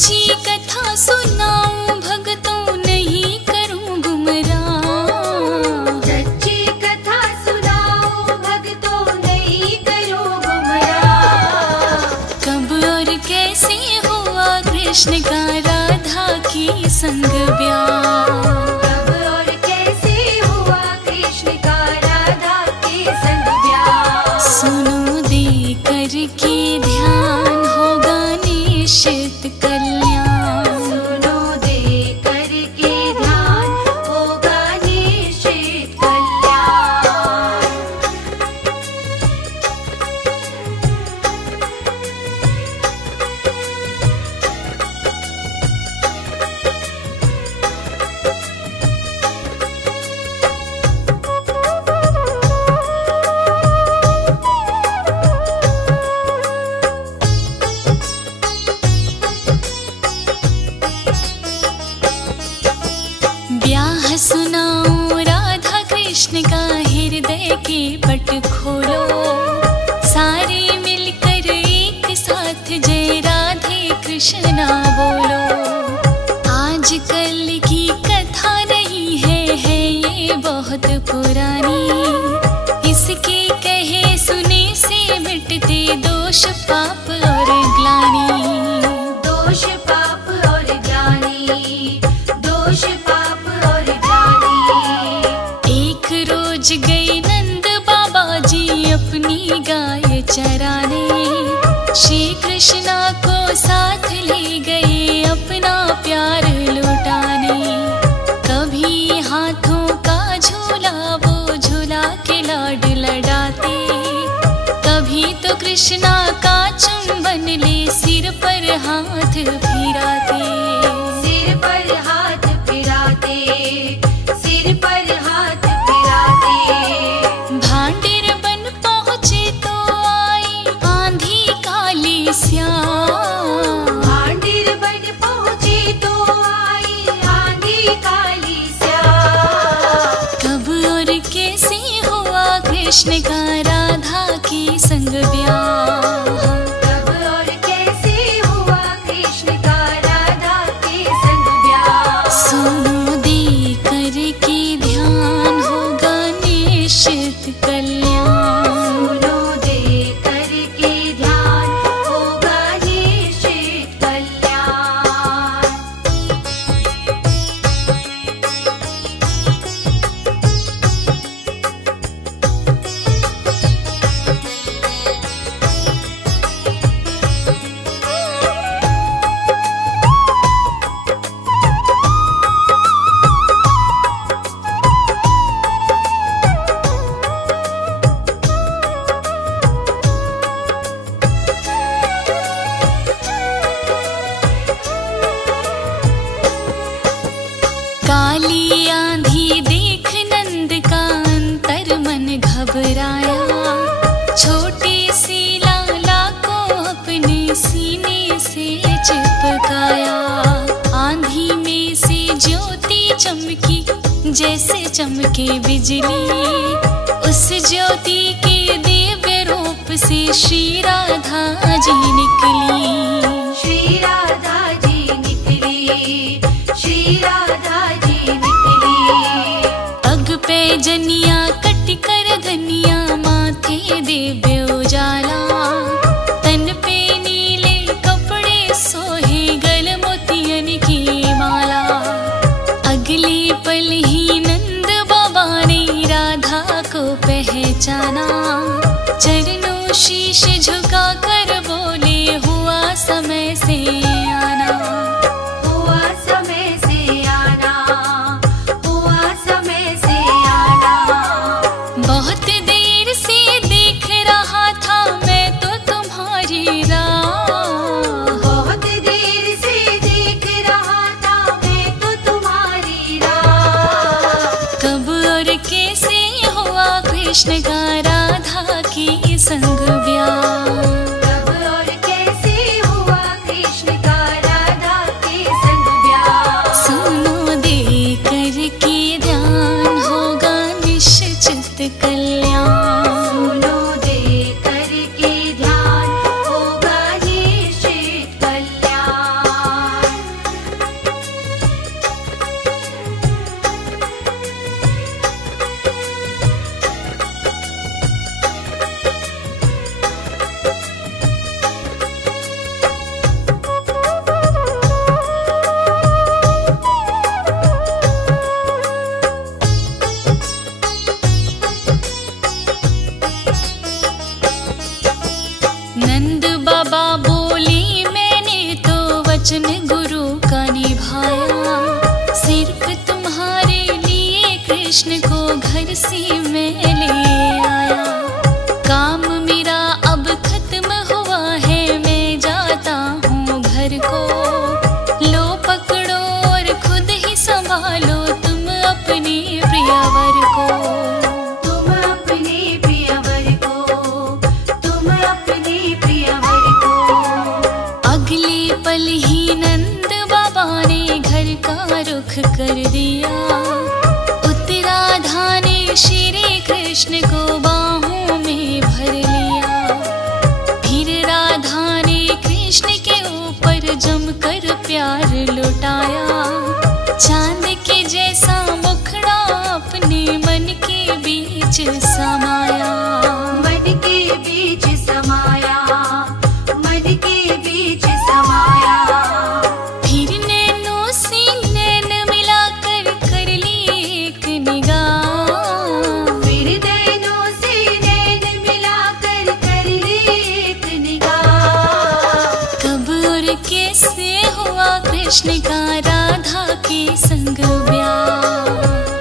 सच्ची कथा सुनाऊं भगतों नहीं करूं गुमराह। सच्ची कथा सुनाऊं भगतों नहीं करूं गुमराह। कब और कैसे हुआ कृष्ण का राधा की संग ब्याह। कब और कैसे हुआ कृष्ण का राधा के संग ब्याह। सुनो दे करके ध्यान होगा निश्चित कल्याण। सुनो दे करके ध्यान होगा निश्चित कल्याण। ब्याह सुनाओ राधा कृष्ण का हृदय के पट खोलो। सारे मिलकर एक साथ जय राधे कृष्णा बोलो। आजकल की कथा नहीं है ये बहुत पुरानी। इसके कहे सुने से मिटते दोष पाप और ग्लानि। दोष पाप और ग्लानि। दोष पाप और ग्लानि। एक रोज गए नंद बाबा जी अपनी गाय चराने। श्री कृष्णा को साथ ले गए अपना प्यार लुटाने। कभी हाथों का झूला वो झूला के लाड लडाते। कभी तो कृष्णा का चुंबन ले सिर पर हाथ फिराते। सिर पर हाथ फिराते। सिर पर हाथ फिराते। भांडेर बन पहुँचे तो आई आंधी काली स्याह। भांडेर बन पहुँचे तो आई आंधी काली स्याह। कब और कैसे हुआ कृष्ण का राधा की संग ब्याह। कब और कैसे हुआ कृष्ण का राधा के संग ब्याह। सुनो दे करके ध्यान होगा निश्चित कल्याण। सुनो दे करके ध्यान होगा निश्चित कल्याण। काली आंधी देख नंद का अंतर मन घबराया। छोटी सी लाला को अपने सीने से चिपकाया। आंधी में से ज्योति चमकी जैसे चमके बिजली। उस ज्योति के दिव्य रूप से श्री राधा जी निकली। श्री राधा जी निकली। श्री राधा जी निकली। पग पे जनिया कट कर धनिया माथे दिव्य उजाला। तन पे नीले कपड़े सोहे गल मोतियन की माला। अगले पल ही नंद बाबा ने राधा को पहचाना। चरणों शीश झुका कर बोले हुआ जर्सी में ले आया। काम मेरा अब खत्म हुआ है, मैं जाता हूँ घर को। लो पकड़ो और खुद ही संभालो तुम अपने प्रियवर को। तुम अपने प्रियवर को, तुम अपने प्रियवर को। अगले पल ही नंद बाबा ने घर का रुख कर दिया। उत्तराधा ने श्री कृष्ण को बाहों में भर लिया। फिर राधा ने कृष्ण के ऊपर जमकर प्यार लुटाया। चांद के जैसा मुखड़ा अपने मन के बीच समाया। मन के बीच समाया, मन के बीच समाया। फिर नैनों से नैन मिलाकर कर ली एक निगाह। फिर नैनों से नैन मिलाकर कर ली एक निगाह। कब और कैसे हुआ कृष्ण का राधा के संग ब्याह।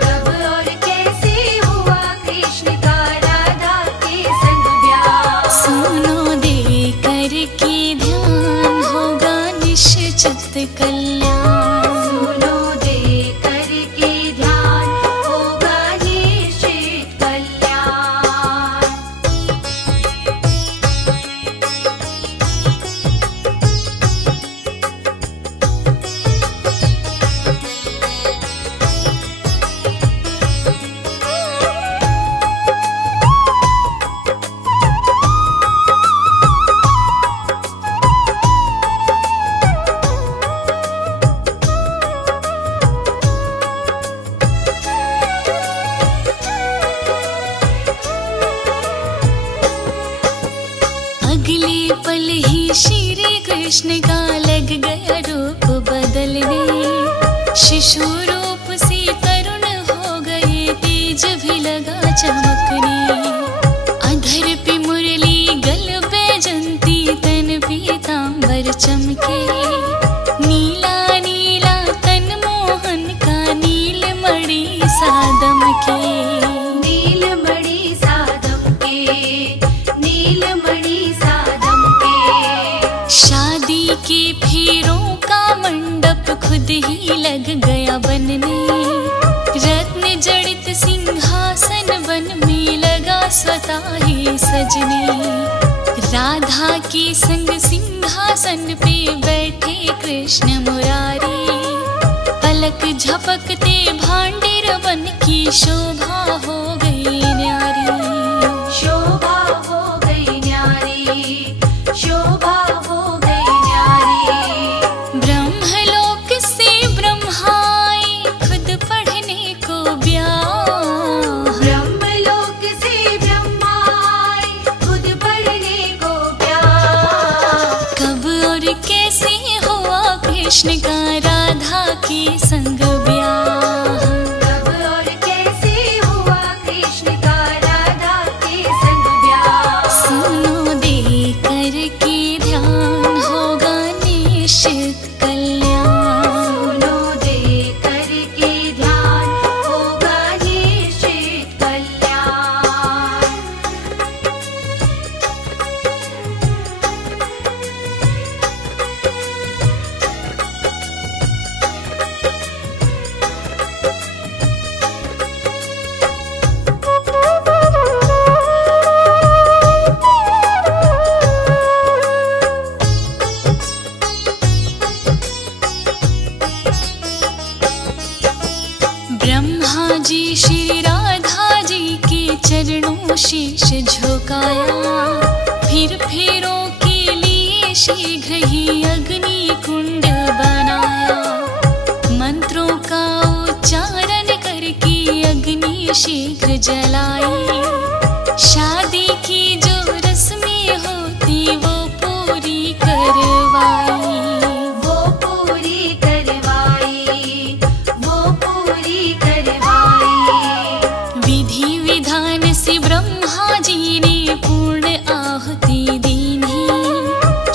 कब और कैसे हुआ कृष्ण का राधा के संग ब्याह। सुनो दे करके ध्यान होगा निश्चित कल्याण। सुनो दे करके ध्यान होगा निश्चित कल्याण। अगले पल ही श्री कृष्ण का लग गया रूप बदलने। शिशु रूप से तरुण हो गए, तेज भी लगा चमकने। अधर पे मुरली गल बैजंती, तन पीतांबर चमके। नीला नीला तन मोहन का नीलमणि सादम के। नीलमणि सादम के, नीलमणि सादम के। शादी के फेरों का मंडप खुद ही लग गया बनने। रत्न जड़ित सिंहासन वन में लगा स्वतः ही सजने। राधा के संग सिंहासन पे बैठे कृष्ण मुरारी। पलक झपकते भांडेर बन की शोभा हो गई न्यारी। शोभा हो गई न्यारी, शोभा हो गई न्यारी। ब्रह्मलोक से ब्रह्मा आए खुद पढ़ने को ब्याह। ब्रह्मलोक से ब्रह्मा आए खुद पढ़ने को ब्याह। कब और कैसे हुआ कृष्ण का राधा के संग ब्याह। कब और कैसे हुआ कृष्ण का राधा के संग ब्याह। सुनो दे करके ध्यान होगा निश्चित कल्याण। सुनो दे करके ध्यान होगा निश्चित कल्याण। ब्रह्मा जी श्री राधा जी के चरणों शीश झुकाया। फिर फेरों के लिए शीघ्र ही अग्नि कुंड बनाया। मंत्रों का उच्चारण करके अग्नि शीघ्र जलाई। शादी की जो रस्में होती वो पूरी करवाई। वो पूरी करवाई, वो पूरी करवाई। विधि विधान से ब्रह्मा जी ने पूर्ण आहुति दीनी।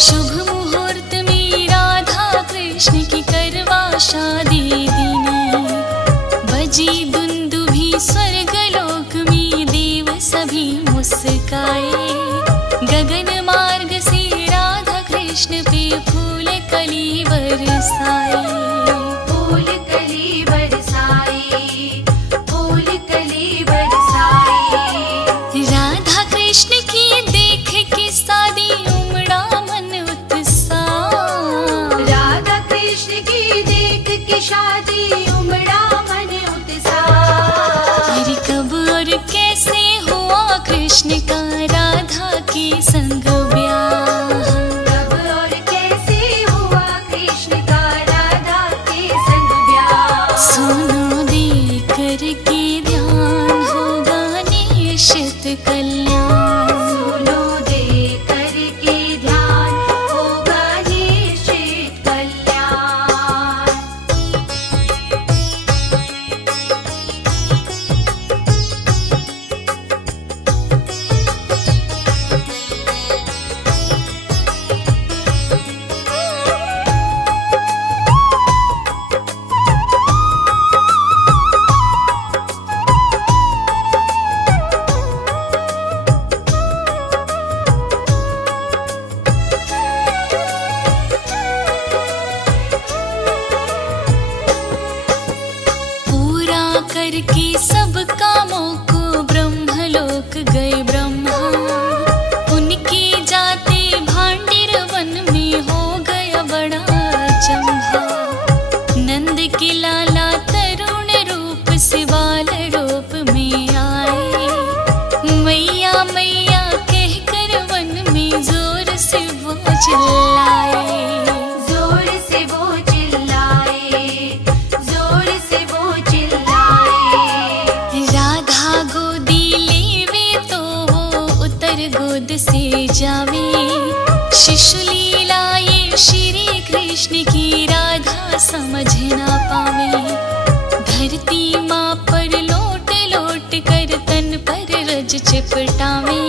शुभ मुहूर्त में राधा कृष्ण की करवा शादी दीनी। बजी दुंदुभी स्वर्ग लोक कृष्ण पे फूल कली बरसाई। फूल कली बरसाई, फूल कली बरसाई। राधा कृष्ण की देख के शादी उमड़ा मन उत्साह। राधा कृष्ण की देख के शादी उमड़ा मन उत्साह। अरे कब और कैसे हुआ कृष्ण का राधा के संग ब्याह। कब और कैसे हुआ कृष्ण का राधा के संग ब्याह। सुनो दे करके ध्यान होगा निश्चित कल्याण। सुनो दे करके ध्यान होगा निश्चित कल्याण। पूरा करके सब कामों को ब्रह्मलोक गए ब्रह्मा। उनके जाते भांडिर वन में हो गया बड़ा चंभा। नंद के लाला तरुण रूप से बाल रूप में आए। मैया मैया कहकर वन में जोर से वो चिल्लाए। जोर से वो चिल्लाए, जोर से वो चिल्लाए। राधा गोदी लेवे तो वो उतर गोद से जावे। शिशु लीला ये श्री कृष्ण की राधा समझ ना पावे। धरती माँ पर लोट लोट कर तन पर रज चिपटावे।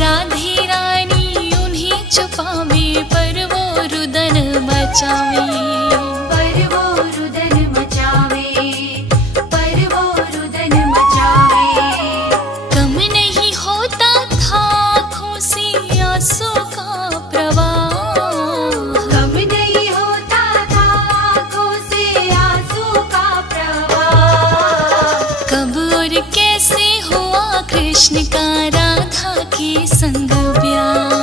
राधे रानी उन्हें छुपावे पर वो रुदन मचावे। पर वो रुदन मचावे, पर वो रुदन मचावे। कम नहीं होता था आँखों से आंसू का प्रवाह। कम नहीं होता था आँखों से आंसू का प्रवाह। कब और कैसे हुआ कृष्ण का राधा के संग ब्याह।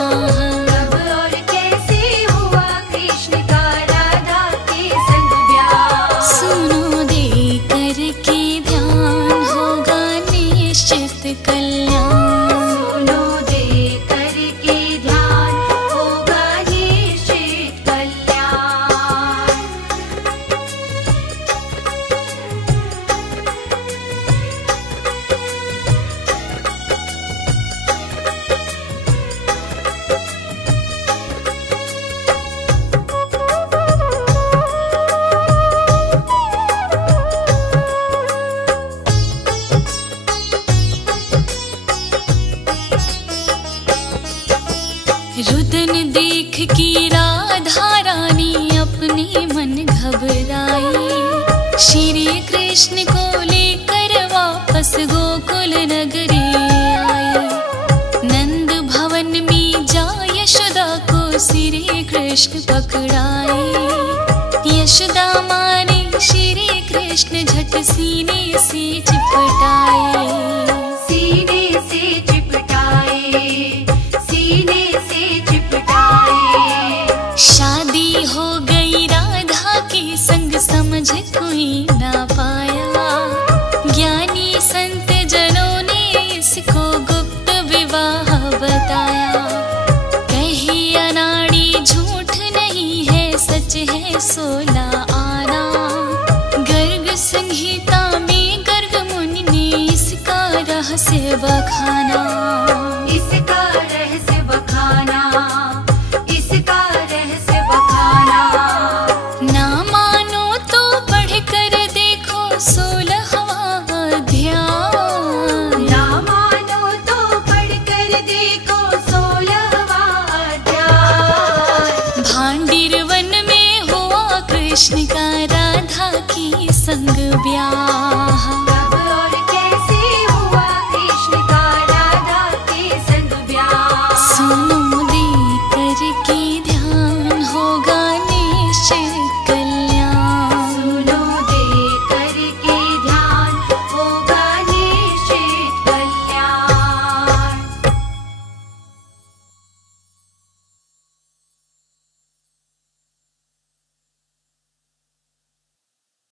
कब और कैसे हुआ कृष्ण का राधा के संग ब्याह। सुनो दे करके ध्यान होगा निश्चित कल्याण। सुनो दे करके ध्यान होगा निश्चित कल्याण। रुदन देख के राधा रानी अपने मन घबराई। श्री कृष्ण को लेकर वापस गोकुल नगरी आई। नंद भवन में जा यशोदा को श्री कृष्ण पकड़ाए। यशोदा माँ ने श्री कृष्ण झट सीने से चिपटाए। सीने से चिपटाए, सीने से चिपटाए। शादी हो गई राधा के संग समझ कोई ना पाया। ज्ञानी संत जनों ने इसको गुप्त विवाह बताया। कही अनाड़ी झूठ नहीं है सच है सोला